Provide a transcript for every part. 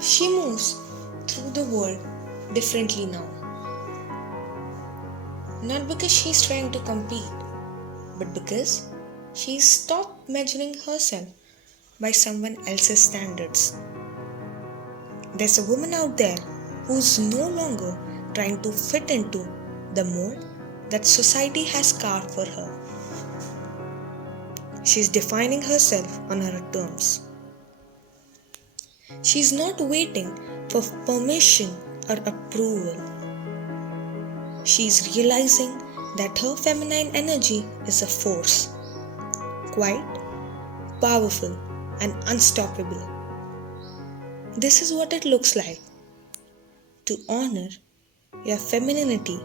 She moves through the world differently now. Not because she's trying to compete, but because she's stopped measuring herself by someone else's standards. There's a woman out there who's no longer trying to fit into the mold that society has carved for her. She's defining herself on her terms. She's not waiting for permission or approval. She's realizing that her feminine energy is a force, quiet, powerful, and unstoppable. This is what it looks like to honor your femininity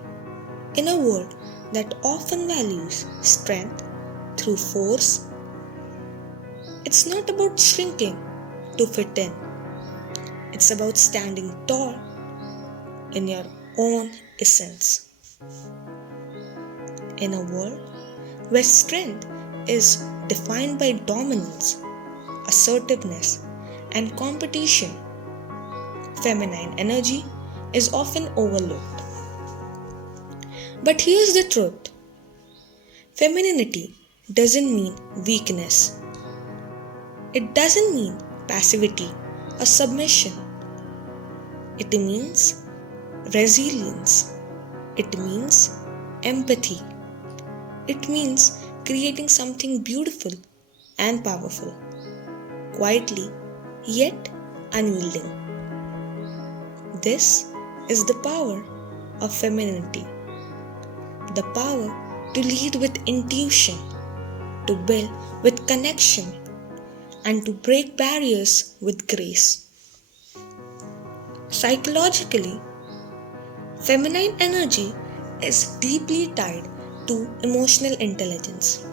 in a world that often values strength through force. It's not about shrinking to fit in. It's about standing tall in your own essence. In a world where strength is defined by dominance, assertiveness, and competition, feminine energy is often overlooked. But here's the truth: femininity doesn't mean weakness. It doesn't mean passivity or submission. It means resilience. It means empathy. It means creating something beautiful and powerful, quietly yet unyielding. This is the power of femininity. The power to lead with intuition, to build with connection, and to break barriers with grace. Psychologically, feminine energy is deeply tied to emotional intelligence.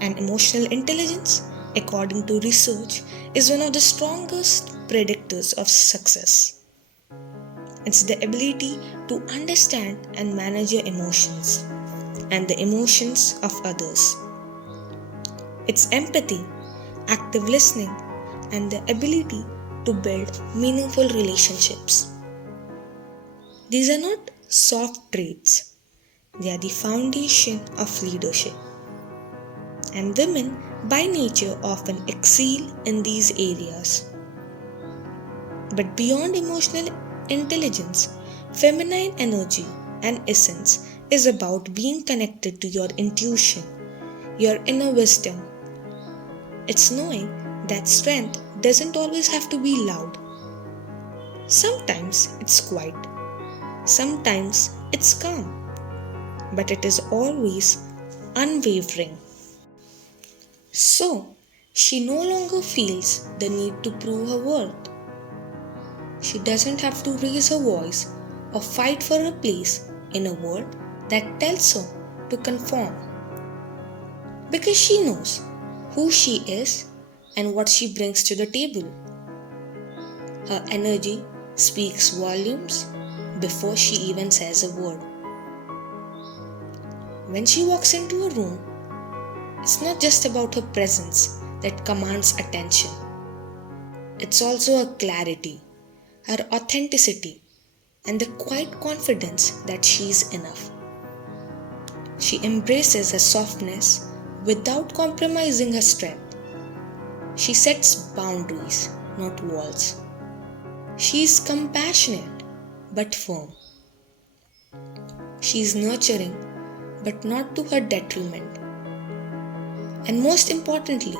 And emotional intelligence, according to research, is one of the strongest predictors of success. It's the ability to understand and manage your emotions and the emotions of others. It's empathy, active listening, and the ability to build meaningful relationships. These are not soft traits, they are the foundation of leadership. And women by nature often excel in these areas. But beyond emotional intelligence, feminine energy and essence is about being connected to your intuition, your inner wisdom. It's knowing that strength doesn't always have to be loud. Sometimes it's quiet, sometimes it's calm, but it is always unwavering. So, she no longer feels the need to prove her worth. She doesn't have to raise her voice or fight for her place in a world that tells her to conform. Because she knows who she is and what she brings to the table. Her energy speaks volumes before she even says a word. When she walks into a room, it's not just about her presence that commands attention. It's also her clarity, her authenticity, and the quiet confidence that she's enough. She embraces her softness without compromising her strength. She sets boundaries, not walls. She is compassionate but firm. She is nurturing but not to her detriment. And most importantly,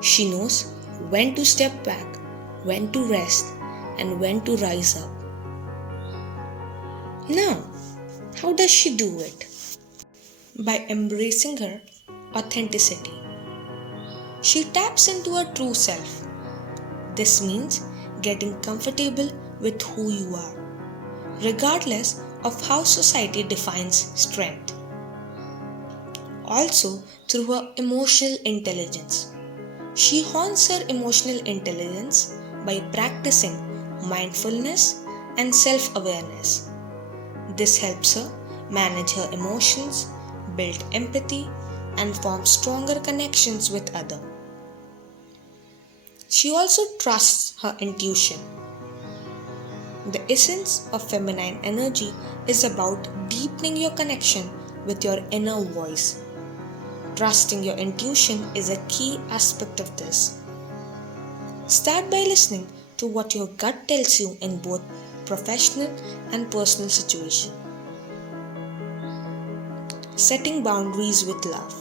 she knows when to step back, when to rest, and when to rise up. Now, how does she do it? By embracing her authenticity. She taps into her true self. This means getting comfortable with who you are, regardless of how society defines strength. Also, through her emotional intelligence. She hones her emotional intelligence by practicing mindfulness and self-awareness. This helps her manage her emotions, build empathy, and form stronger connections with others. She also trusts her intuition. The essence of feminine energy is about deepening your connection with your inner voice. Trusting your intuition is a key aspect of this. Start by listening to what your gut tells you in both professional and personal situations. Setting boundaries with love.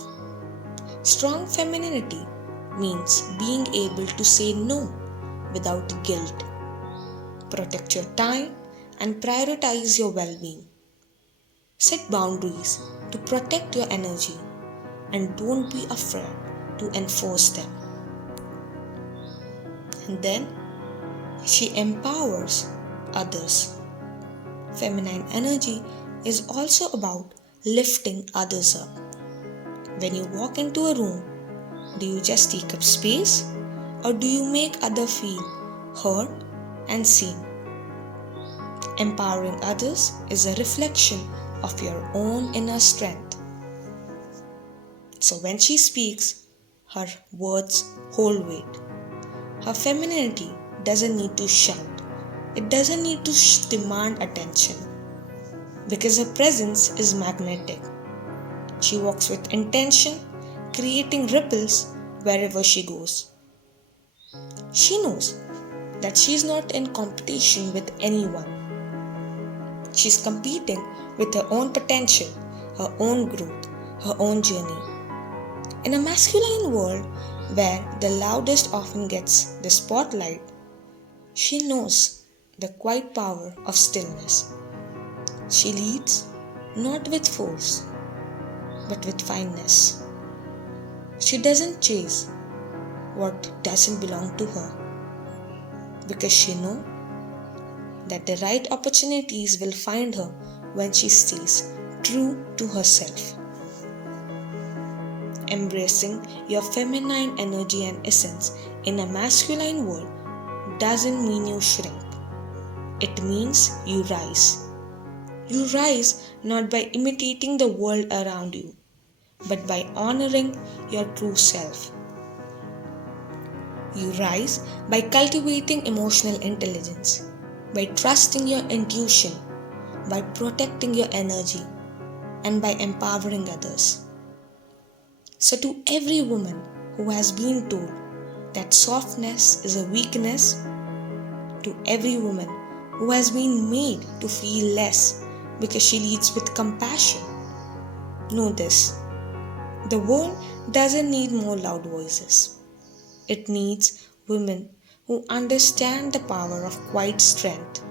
Strong femininity means being able to say no without guilt. Protect your time and prioritize your well being. Set boundaries to protect your energy and don't be afraid to enforce them. And then she empowers others. Feminine energy is also about lifting others up. When you walk into a room, do you just take up space or do you make others feel heard and seen? Empowering others is a reflection of your own inner strength. So when she speaks, her words hold weight. Her femininity doesn't need to shout. It doesn't need to demand attention because her presence is magnetic. She walks with intention, creating ripples wherever she goes. She knows that she is not in competition with anyone. She's competing with her own potential, her own growth, her own journey. In a masculine world where the loudest often gets the spotlight, she knows the quiet power of stillness. She leads not with force, but with kindness. She doesn't chase what doesn't belong to her because she knows that the right opportunities will find her when she stays true to herself. Embracing your feminine energy and essence in a masculine world doesn't mean you shrink. It means you rise. You rise not by imitating the world around you, but by honoring your true self. You rise by cultivating emotional intelligence, by trusting your intuition, by protecting your energy, and by empowering others. So, to every woman who has been told that softness is a weakness, to every woman who has been made to feel less because she leads with compassion, know this: the world doesn't need more loud voices. It needs women who understand the power of quiet strength.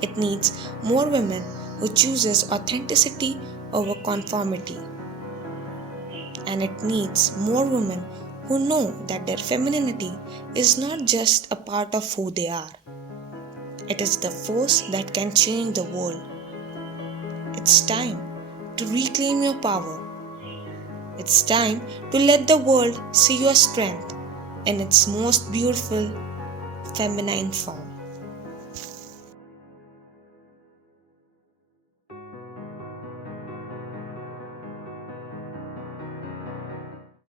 It needs more women who chooses authenticity over conformity. And it needs more women who know that their femininity is not just a part of who they are. It is the force that can change the world. It's time to reclaim your power. It's time to let the world see your strength in its most beautiful feminine form.